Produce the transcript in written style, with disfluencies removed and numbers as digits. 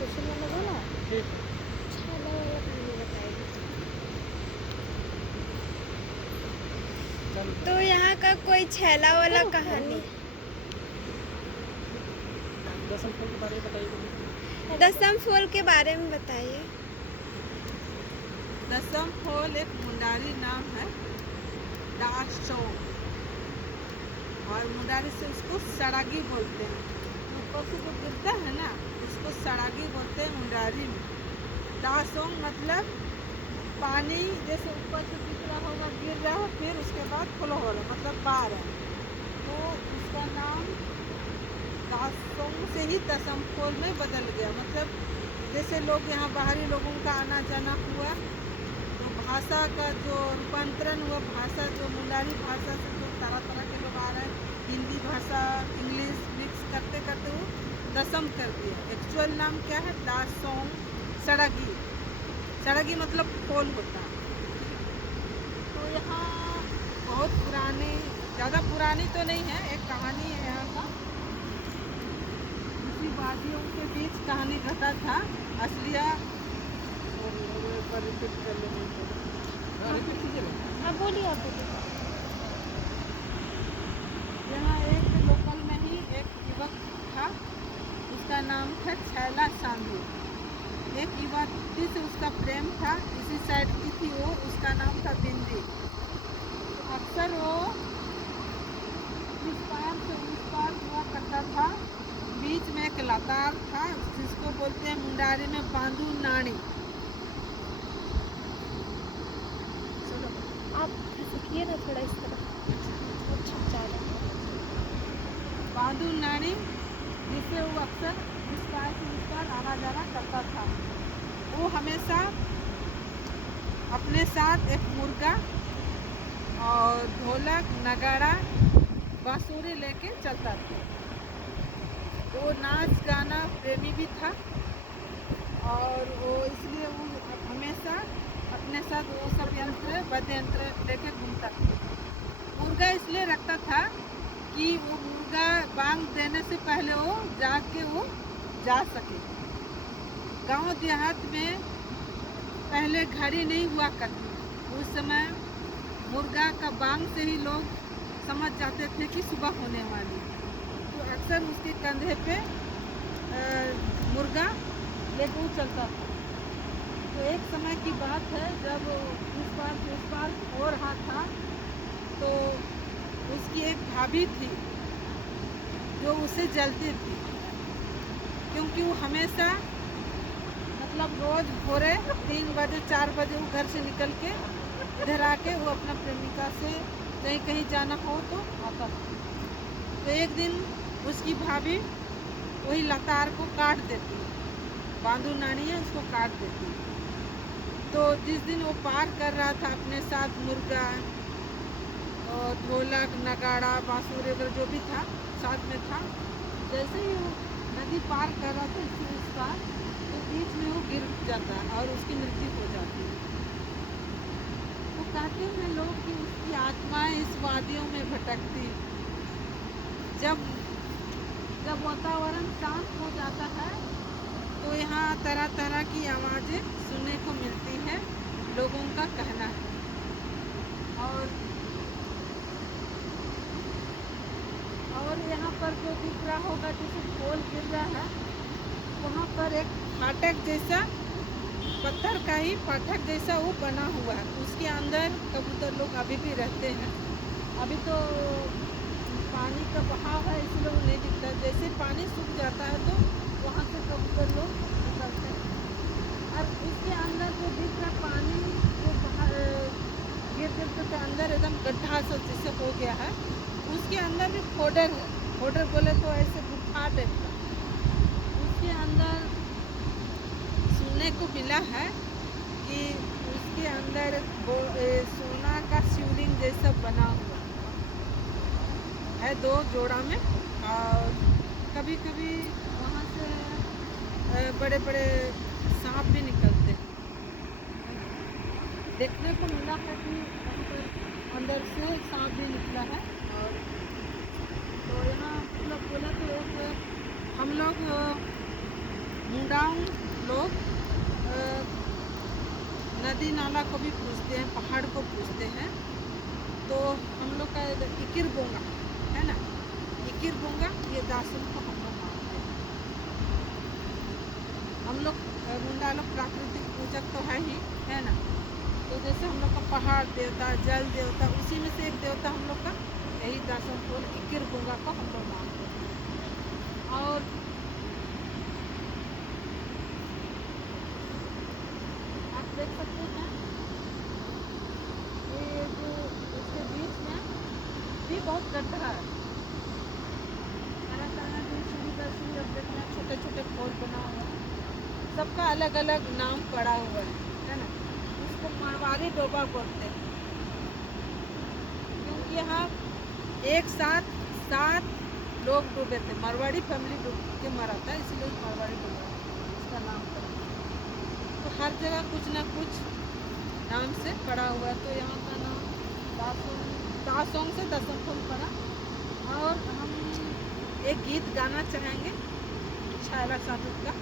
Question मैंने बोला ठीक छैला वाला कहानी बताइए। चल तो यहाँ का कोई छैला वाला कहानी। दसम फूल के बारे में बताइए। दसम फूल के बारे में बताइए। दसम फूल एक मुंडारी नाम है, दाशों, और मुंडारी से उसको सड़ागी बोलते हैं। ऊपर से जो गिरता है ना, उसको सड़ागी बोलते हैं मुंडारी में। दासोंग मतलब पानी जैसे ऊपर से गिर रहा होगा, गिर रहा है, फिर उसके बाद फ्लो हो रहा, मतलब बाढ़ है, तो उसका नाम दासोंग से ही दसम फूल में बदल गया। मतलब जैसे लोग यहाँ बाहरी लोगों का आना जाना हुआ, तो भाषा का जो रूपांतरण हुआ, भाषा जो मुंडारी भाषा से जो तरह तरह के लोग आ रहे हैं, हिंदी भाषा इंग्लिश मिक्स करते करते वो दसम कर दिया। एक्चुअल नाम क्या है? दासोंग सड़गी। सड़गी मतलब फूल होता है। तो यहाँ बहुत पुरानी, ज़्यादा पुरानी तो नहीं है, एक कहानी है यहाँ का। इसी वादियों के बीच कहानी घटा था। असलिया पर रिपीट कर लेंगे। रिपीट कीजिए ना। हाँ बोलिए आप बोलिए। यहाँ एक लोकल में ही एक युवक था, उसका नाम था छैला सांधु। एक युवती से उसका प्रेम था, इसी साइड की थी वो, उसका नाम था बिंदी। तो अक्सर वो इस पार से उस पार हुआ करता था। बीच में एक लतार था, जिसको बोलते हैं मुंडारी में बांधू नानी। आप सीखिए ना थोड़ा इस तरह, अच्छा ज़्यादा। बांधू नानी, जिससे वो अक्सर इस पार से उस पार आना जाना करता था। वो हमेशा अपने साथ एक मुर्गा और ढोलक नगाड़ा बांसुरी लेके चलता था। वो नाच गाना प्रेमी भी था, और वो इसलिए वो हमेशा अपने साथ वो सब यंत्र वाद्य यंत्र लेके घूमता था। मुर्गा इसलिए रखता था कि वो मुर्गा बांग देने से पहले वो जाग के वो जा सके। गांव देहात में पहले घड़ी नहीं हुआ करती, उस समय मुर्गा का बांग से ही लोग समझ जाते थे कि सुबह होने वाली है। तो अक्सर उसके कंधे पे मुर्गा लेके वो चलता था। तो एक समय की बात है, जब इस पार से उस पार हो रहा था, तो उसकी एक भाभी थी जो उसे जलती थी, क्योंकि वो हमेशा मतलब रोज भोरे 3 बजे 4 बजे वो घर से निकल के इधर आके वो अपना प्रेमिका से कहीं कहीं जाना हो तो आता था। तो एक दिन उसकी भाभी वही लतार को काट देती है, बांधू नानी है उसको काट देती है। तो जिस दिन वो पार कर रहा था अपने साथ मुर्गा और ढोलक नगाड़ा बांसुरी वगैरह जो भी था साथ में था, जैसे ही वो नदी पार कर रहा था इसके उस पार, तो बीच में वो गिर जाता है और उसकी मृत्यु हो जाती है। तो कहते हैं लोग कि उसकी आत्माएं इस वादियों में भटकती। जब जब वातावरण शांत हो जाता है, तो यहाँ तरह तरह की आवाज़ें सुनने को मिलती है, लोगों का कहना है। और यहाँ पर जो दिख रहा होगा, जैसे फूल गिर रहा है, वहाँ पर एक फाटक जैसा, पत्थर का ही फाटक जैसा वो बना हुआ है। उसके अंदर कबूतर लोग अभी भी रहते हैं। अभी तो पानी का बहाव है इसलिए वो नहीं दिखता। जैसे पानी सूख जाता है तो वहाँ से कबूतर लोग निकलते हैं। और उसके अंदर जो दिख रहा पानी, जो बाहर गिर गिर के अंदर एकदम गड्ढा सा जैसे हो गया है, उसके अंदर भी फोडर है। फोडर बोले तो ऐसे गुफा टाइप का। उसके अंदर सुनने को मिला है कि उसके अंदर सोना का शिवलिंग जैसा बना हुआ है, 2 जोड़ा में। और कभी कभी वहाँ से बड़े बड़े सांप भी निकलते हैं। देखने को मिला है कि वहाँ पर अंदर से सांप भी निकला है। और तो यहाँ मतलब बोला तो एक हम लोग मुंडाओं लोग नदी नाला को भी पूछते हैं, पहाड़ को पूछते हैं। तो हम लोग का इकिर बोंगा है ना, इकिर बोंगा ये दासुन को हम लोग मानते हैं। हम लोग मुंडा लोग प्राकृतिक पूजक तो है ही, है ना। तो जैसे हम लोग का पहाड़ देवता, जल देवता, उसी में से एक देवता हम लोग का यही दासुन को इकिर बोंगा को हम लोग मानते हैं। और आप देख सकते हैं ये जो इसके बीच में भी बहुत गड्ढा है, तरह तरह की सीढ़ी पर सीढ़ी अब देखना, छोटे छोटे खोल बना हुआ है, सबका अलग अलग नाम पड़ा हुआ है ना। इसको मारवाड़ी डोबा बोलते हैं, क्योंकि यहाँ एक साथ 7 लोग डूबे थे, मारवाड़ी फैमिली डूब के मरा था, इसलिए मारवाड़ी डोबा इसका नाम पड़ा। तो हर जगह कुछ ना कुछ नाम से पड़ा हुआ है। तो यहाँ का नाम दासोंग से दसमफुल पड़ा। और हम एक गीत गाना चाहेंगे छायला साधु का।